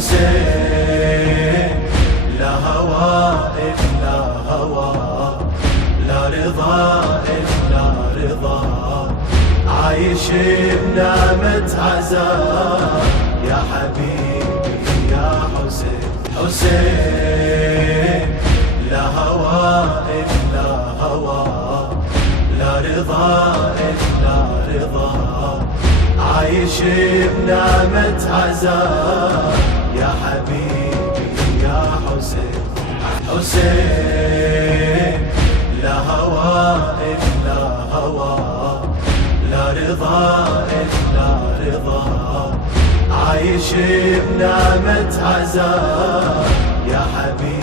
حسين لا هوى إلا هوى، لا رضا إلا رضا، عايش بنعمة عزاء يا حبيبي يا حسين. حسين لا هوى إلا هوى، لا رضا إلا رضا، عايش بنعمة عزاء يا حبيبي يا حسين. حسين لا هوى إلا هوى، لا رضا إلا رضا، عايش بنعمة عزاء يا حبيبي